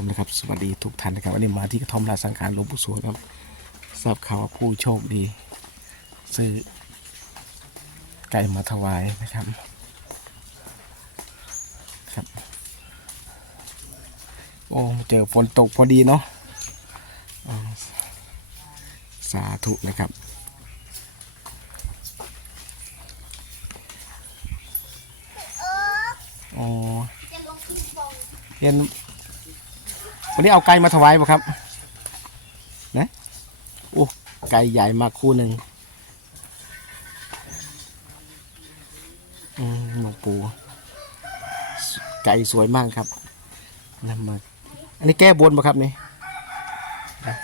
มนะครับสวัสดีทุกท่านนะครับวันนี้มาที่กระท่อมราชสังขารหลวงปู่สวงครับทราบข่าวว่าผู้โชคดีซื้อไก่มาถวายนะครับครับ โอ้เจอฝนตกพอดีเนาะสาธุนะครับอ๋อเห็น วันนี้เอาไก่มาถวายป่ะครับ นะโอ้ไก่ใหญ่มากคู่หนึ่งอืมหลวงปู่สไก่สวยมากครับนำมาอันนี้แก้บนป่ะครับนี่นะ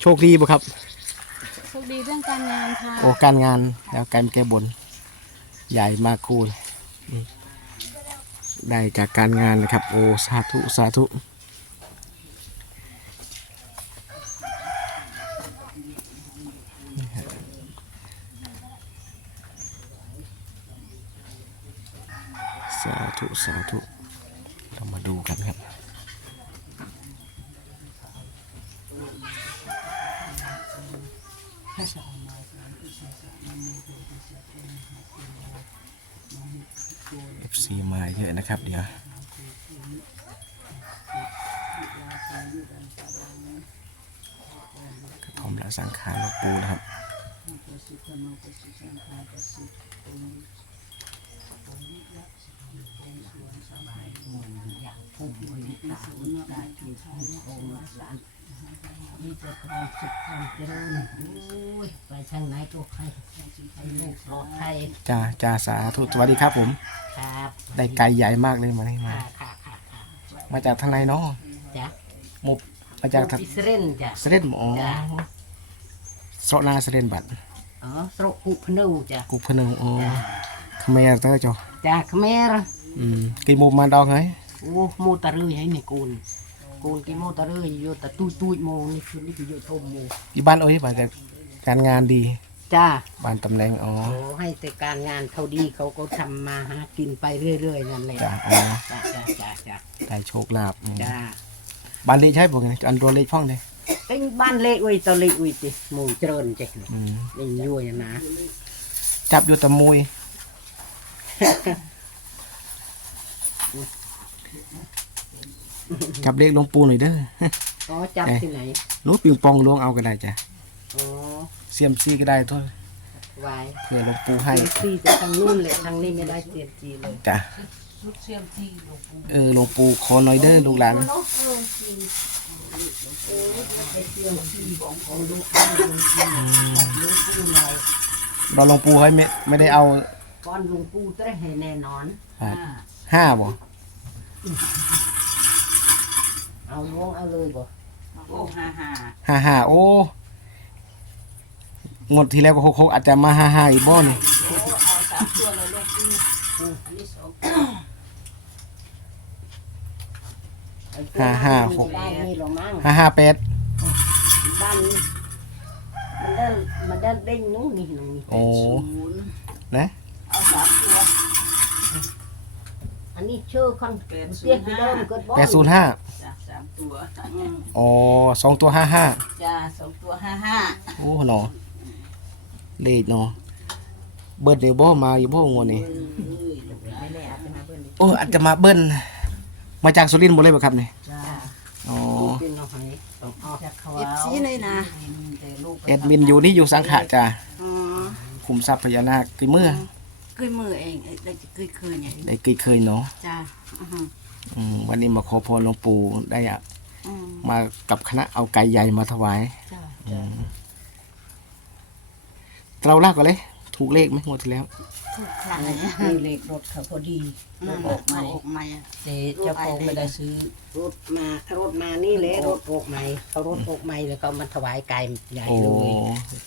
โชคดีป่ะครับโชคดีเรื่องการงานค่ะโอ้การงานแล้วไก่มาแก้บน ใหญ่มากคู่เลยอืม ได้จากการงานนะครับ โอ้สาธุ สาธุสาธุ สาธุ เรามาดูกันครับ FC มาเยอะนะครับ เดี๋ยวกระทมและสังขารหลวงปูนะครับมี แต่ความสุขความเจริญโอ้ยไปทางไหนก็ใครให้ลูกปลอดภัยจ้าจ้าสาธุสวัสดีครับผม ครับได้ไก่ใหญ่มากเลยมาได้มา ค่ะค่ะค่ะค่ะมาจากทางไหนเนาะจ้ะมุบมาจากทางอิสเรนจ้ะ เสด็จอ๋อจ้ะ โซนาเสด็จบัตรอ๋อสระอุพนูจ้ะกูพนึงโอ้ขเมรเตอร์จอจ้ะขเมรอืมกี่โมงมาดองไงโอ้โมตะรืยให้นี่กูน กูนกี่โมตะรืยอยู่แต่ตุ้ยตุ้ยโมนี่คือนี่คืออยู่ทมโมที่บ้านโอ้ยมาจากการงานดีจ้าบ้านตำแหน่งอ๋อโอ้ให้แต่การงานเขาดีเขาก็ทำมาหากินไปเรื่อย ๆ นั่นแหละจ้าอ๋อจ้าจ้าจ้าจ้าได้โชคลาภอืมจ้าบ้านเล็กใช่ปะไงอันตัวเล็กพ่องเลยเป็นบ้านเล็กอุ้ยตะเล็กอุ้ยติหมู่เจริญจ้ะอืมนี่ยุ่ยนะจับอยู่แตะมุย จับเลขหลวงปูหน่อยเด้อ อ๋อจับที่ไหนหนูปิงปองล้วงเอาก็ได้จ้ะอ๋อเซียมซีก็ได้ทั่วไว้เพื่อหลวงปูให้เซียมซีแต่ทางนู้นเลยทางนี้ไม่ได้เซียมซีเลยจ้ะเซียมซีหลวงปู่เออหลวงปูขอหน่อยเด้อลูกหลานเซียมซีของของลูกของลูกปู่ลูกปู่หน่อยเราหลวงปูให้ไม่ไม่ได้เอาก้อนหลวงปู่จะได้ให้แน่นอนอ่าห้าบ่ เอาล้วงเอาเลยบ่โอ้ฮ่าฮ่าห้าห้าโอ้งวดที่แล้วก็หกหกอาจจะมาห้าห้าอีกบ่นี่เอาสามตัวเลยลูกปูอืมอันนี้สองห้าห้าหกบ้านนี่หรอมั้งห้าห้าแปดบ้านนี้มันได้มันได้เด้งนู้นนี่ตรงนี้โอ้ศูนย์นะเอาสามตัวอันนี้ชื่อคอนแปดศูเรียนกย์ไปห้าเดิมเกิดบ่แปดศูนย์ห้าจ้ะ สามตัวอืมอ๋อสองตัวห้าห้าจ้ะสองตัวห้าห้าโอ้หนอเลขเนาะเบิร์ดเดี๋ยวบ่มาอยู่บ่งวดนี้ไม่แน่อาจจะมาเบิ้ลโอ้อาจจะมาเบิ้ลมาจากสุรินทร์หมดเลยป่ะครับนี่จ้าอ๋อเป็นเอาให้ต้องเอาจากเขาเอฟซีเลยนะแต่ลูกแอดมินอยู่นี่อยู่สังขะจ้ะอ๋อคุมทรัพย์พญานาคที่เมื่อเคยมือเองเอ้ยได้เคยเคยอย่างนี้ได้เคยเคยเนาะจ้ะ อือฮึอืมวันนี้มาขอพรหลวงปู่ได้อะอืมมากับคณะเอาไก่ใหญ่มาถวายจ้ะอืมเราลากก่อนเลย ถูกเลขไหมงวดที่แล้วถูกครั้งนี่เลขรถเขาพอดีอืรมถออกใหม่ออกใหม่อะแต่เจ้าของไม่ได้ซื้อ รถมารถมานี่เลยรถออกใหม่เขารถออกใหม่แล้วก็มาถวายไก่ใหญ่โอ้เลย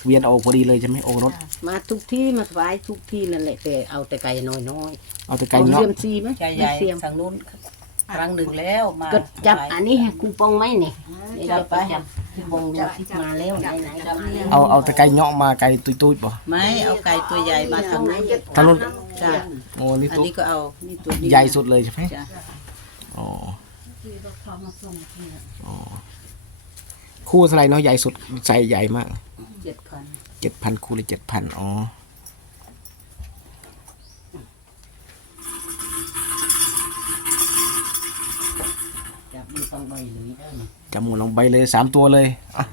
เวียนออกพอดีเลยใช่ไหมโอ้รถ มาทุกที่มาถวายทุกที่นั่นแหละแต่เอาแต่ไก่น้อยเอาแต่ๆไก่เอาเนาะเสียมซีไหมใจใหไม่ญ่เสียมทางนู้น ครั้งหนึ่งแล้วมาก็จับถวายอันนี้ให้คูปองไหมนี่เดี๋ยวจับจะไปไปจับคูปองดูที่มาแล้วไหนๆก็มาแล้วเอาเอาแต่ไก่เนาะมาไก่ตุยตุยๆป่ะไม่เอาไก่ตัวใหญ่มาทางนู้นทางนู้นจ้ะโอ้นี่อันตัวนี้ก็เอานี่ตัวนี้ใหญ่สุดเลยใช่ไหมจ้ะอ๋อที่รถเขามาส่งที่อ๋อคู่เท่าไหรเนาะใหญ่สุดใส่ใหญ่มากเจ็ดพันเจ็ดพันคู่ละเจ็ดพันอ๋อ จับอยู่ ต้องใบหรือได้นี่จำหมูลงใบเลยสามตัวเลยอะ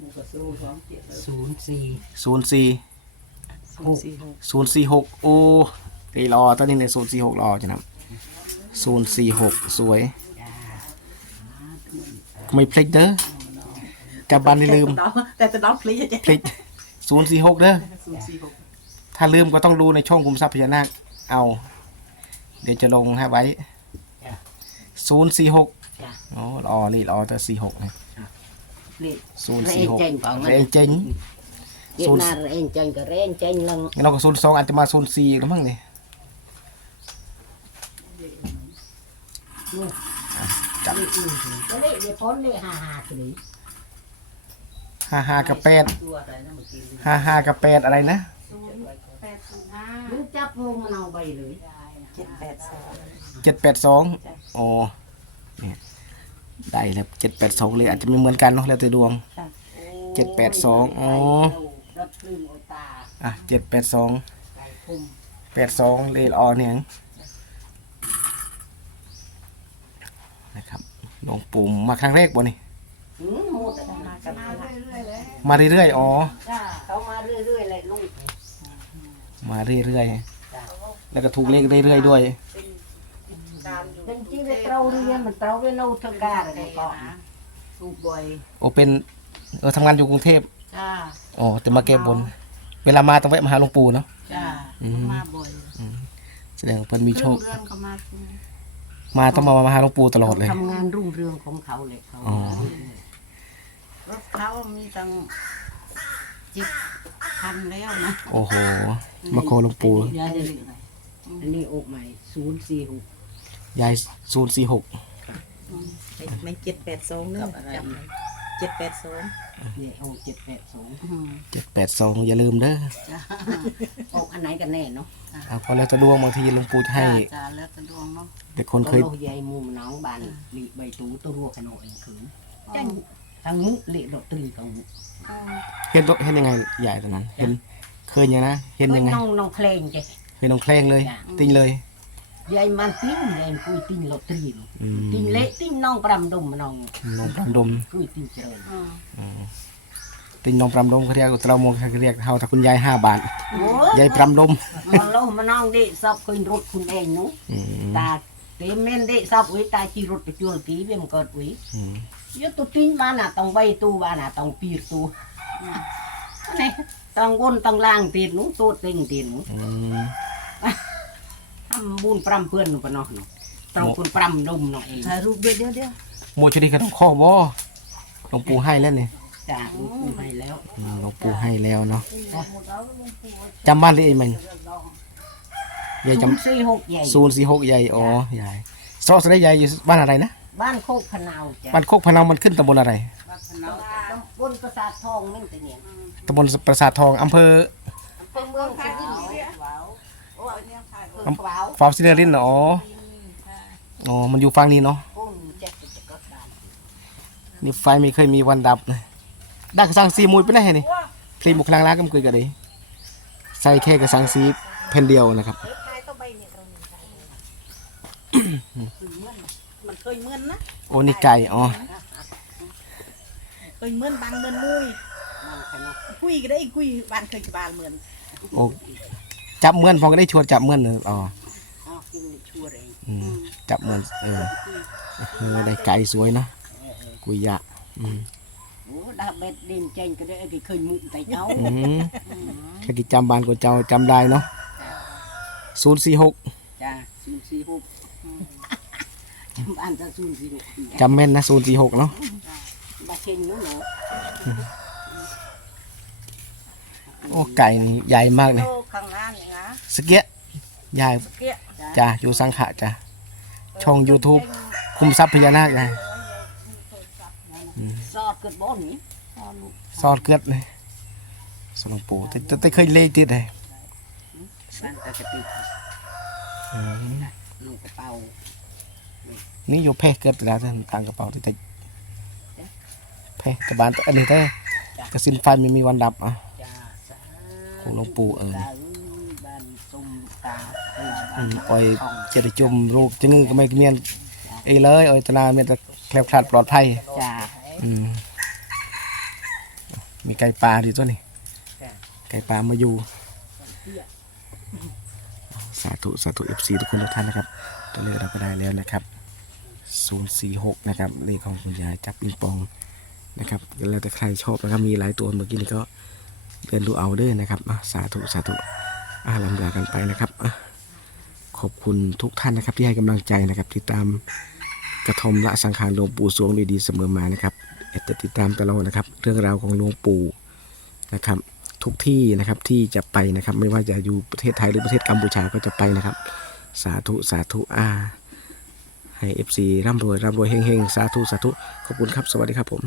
บุกสู้สองเจ็ดศูนย์สี่ศูนย์สี่หกศูนย์สี่หกโอ้ตีรอตอนนี้ในศูนย์สี่หกรอจะนะศูนย์สี่หกสวย ไม่พลิกเด้อกลับบ้านนี่ลืมแต่จะน้องพลีจะพลิกศูนย์สี่หกเด้อศูนย์สี่หกถ้าลืมก็ต้องดูในช่องคุมทรัพย์พญานาคเอา เดี๋ยวจะลงให้ไว้ศูนย์สี่หกจ้ะอ๋อรอนี่รอแต่สี่หกนะเลข ศูนย์เรสี่นหกเจงของมันเรนเจงเจ็ดหน้าเรนเจงกับเรนเจงลังงั้นเราก็ศูนย์สองอาจจะมาศูนย์สี่แล้วมั้งนี่จับเลขอื่นก็เลขเดี๋ยวพ้นเลขห้าห้าคือห้าห้ากับแปดตัวอะไรนะเมื่อกี้ห้าห้ากับแปดอะไรนะศูนย์แปดศูนย์ห้าหรือจับลงมันเอาใบเลย เจ็ดแปดสองเจ็ดแปดสองอ๋อเนี่ยได้แล้วเจ็ดแปดสองเลยอาจจะไม่เหมือนกันเนาะแล้วแต่ดวงเจ็ดแปดสองอ๋อรับคลื่นโอตาอะเจ็ดแปดสองไก่พุ่มแปดสองเลนออเนี่ยนะครับหลวงปู่มาครั้งแรกบ่นี่หืมหมดมากันมาเรื่อยๆเลยมาเรื่อยๆอ๋อจ้าเขามาเรื่อยๆเลยลูก มาเรื่อยๆ แล้วก็ถูกเลขเรื่อยๆด้วย เป็นชีวิตเราเรียนมันเราเรียนเอาเทการอะไรก่อนถูกบ่อยโอเป็นเออทำงานอยู่กรุงเทพจ้าอ๋อแต่มาแก้บน เวลามาต้องแวะมาหาหลวงปู่เนาะจ้าอืมมาบ่อยแสดงว่าเพิ่นมีคโชรึ่งคเดือนก็มาซื้อมาต้องมามาหาหลวงปู่ตลอดเลย ทำงานรุ่งเรืองของเขาเลยเขาอ๋อ รถเขามีตั้งจิตพันแล้วนะโอ้โหมาโคหลวงปู่ยาย อันนี้อกใหม่ศูนย์สี่หกยายศูนย์สี่หกไม่เจ็ดแปดสองเนอะจำเลยเจ็ดแปดสองเนี่ยเอาเจ็ดแปดสองอืมเจ็ดแปดสองอย่าลืมเด้อจ้าอกอันไหนกันแน่เนาะเอาพอแล้วจะดวงบางทีหลวงปู่จะให้จ้าแล้วแต่ดวงเนาะเด็กคนเคยโลยายมุมน้องบานลีใบตูตัวรัวขนมเองคืนจังทางมุเละดอกตรีของอืมเห็นรถเห็นยังไงยายตอนนั้นเห็นเคยยังนะเห็นยังไงน้องน้องเพลงแก เคยน้องแคลงเลย จ้ะ ติ้งเลย ยายมันติ้งยายคุยติ้งลอตเตอรี่อืม ติ้งเละติ้งน้องปรำดมน้องน้องปรำดม คุยติ้งเจริญอืมติ้งน้องปรำดมเขาเรียกตราโมงเขาเรียกเฮาถ้าคุณยายห้าบาท โอ้ยายปรำดมมาโลมาน้องดิสอบคุยรถคุณเองนู้อืมตาเต็มเมนดิสอบอุ้ยตาชีรถไปจุลกีเวมเกิดอุ้ยอืมยตุติ้งบ้านน่ะต้องใบตู้บ้านน่ะต้องปีรตู้นี่ต้องวนต้องล่างตีนนู้ตัวเต็งตีนนู้อืม ทำบุญปรำเพื่อนหนูปะเนาะหนูต้องคุณปรำดมหน่อยเองถ่ายรูปเดี๋ยวเดี๋ยวเดี๋ยวโมชดีก็ต้องข้อบ่หลวงปู่ให้แล้วนี่จ้าหนูปูให้แล้วอืมหลวงปู่ให้แล้วเนาะจำบ้านได้เองมั้ยยายจศูนย์สี่หกใหญ่ำศูนย์สี่หกยายอ๋อยายซอสได้ยายอยู่บ้านอะไรนะบ้านโคกพะเนาวจ้ะบ้านโคกพะเนามันขึ้นตำบลอะไรวัดพนาวตำบลประสาททองนั่นแต่เนี่ยตำบลปราสาททองอำเภอ เป็นเมืองขาวโอ้ยเนี่ยขาวขาวฟาร์มซิเดรินเหรออ๋ออ๋อ มันอยู่ฝั่งนี้เนาะโอ้ยเจ็บจะกดดันนี่ไฟไม่เคยมีวันดับนะดักกระสังสีมุยไปไหนนี่พลีบุกคลังล้างก็มกุยกันเลยใส่แค่กระสังสีเพนเดียวนะครับถ่ายตัวใบเนี่ยตรงนี้ถ่ายมันเคยเหมือนนะโอ้นี่ไก่อ๋อเคยเหมือนบางเหมือนมุ้ยนั่งขนมคุยก็ได้คุยบ้านเคยจะบานเหมือนโอ้ จับเมื่อนพอก็ได้ชวนจับเมื่อนเลยอ๋ออ้าวกินชั่วเองอืมจับเมื่อนเออเออได้ไก่สวยนะกุยยะอืมโอ้ดาเบ็ดดินเจงก็ได้ไอ้เคยมุกแต่เอาอืมแค่กิจำบานก็เจ้าจำได้เนาะศูนย์สี่หกจ้าศูนย์สี่หกจำบ้านจะศูนย์สี่หกจำแม่นนะศูนย์สี่หกเนาะบาเชงนู้นเนาะโอ้ไก่นี่ใหญ่มากเลยโตข้างล่างเนี่ยนะ สเกียะยายเกี้ยจ้าอยู่สังขะจ้าช่อง YouTube คุมทรัพย์พญานาคยายซอดเกิดบ่อนี่ซอดลูกซอดเกลือดเลยสหลวงปู่แต่แต่แต่เคยเล่ติดเลยบ้านตะกะติกอืมลูกกระเป๋านี่อยู่เพเกิดแล้วท่านต่างกระเป๋าที่จะเพกระบาลอันนี้แต่กระสินไฟไม่มีวันดับอะจ้าสาของหลวงปู่เอิญตาเอ้ยบ้านซุ่มตาเอ้ยอืบ้านมปล่อยช่องเจริจมรูปจึงก็ไม่เมียนไอ้เลยเอ้ยตนาเมียนแต่แคล้วคลาดปลอดภัยจ้าอืมมีไก่ปลาดีตัวนี้ไก่ปลามาอยู่ สาธุสาธุเอฟซีทุกคนทุกท่านนะครับตัวเลขเราก็ได้แล้วนะครับ046นะครับเลขของคุณยายจับปิงปองนะครับแล้วแต่ใครชอบนะครับมีหลายตัวเมื่อกี้นี้ก็เรียนรู้เอาเด้อนะครับอะสาธุสาธุอ่าลำลากันไปนะครับอะ ขอบคุณทุกท่านนะครับที่ให้กำลังใจนะครับที่ตามกระทมละสังขารหลวงปู่สวงดีๆเสมอมานะครับจะติดตามตลอดนะครับ เรื่องราวของหลวงปู่นะครับ ทุกที่นะครับที่จะไปนะครับ ไม่ว่าจะอยู่ประเทศไทยหรือประเทศกัมพูชาก็จะไปนะครับ สาธุสาธุอาให้ FC ร่ำรวยร่ำรวยเฮงๆสาธุสาธุขอบคุณครับสวัสดีครับผม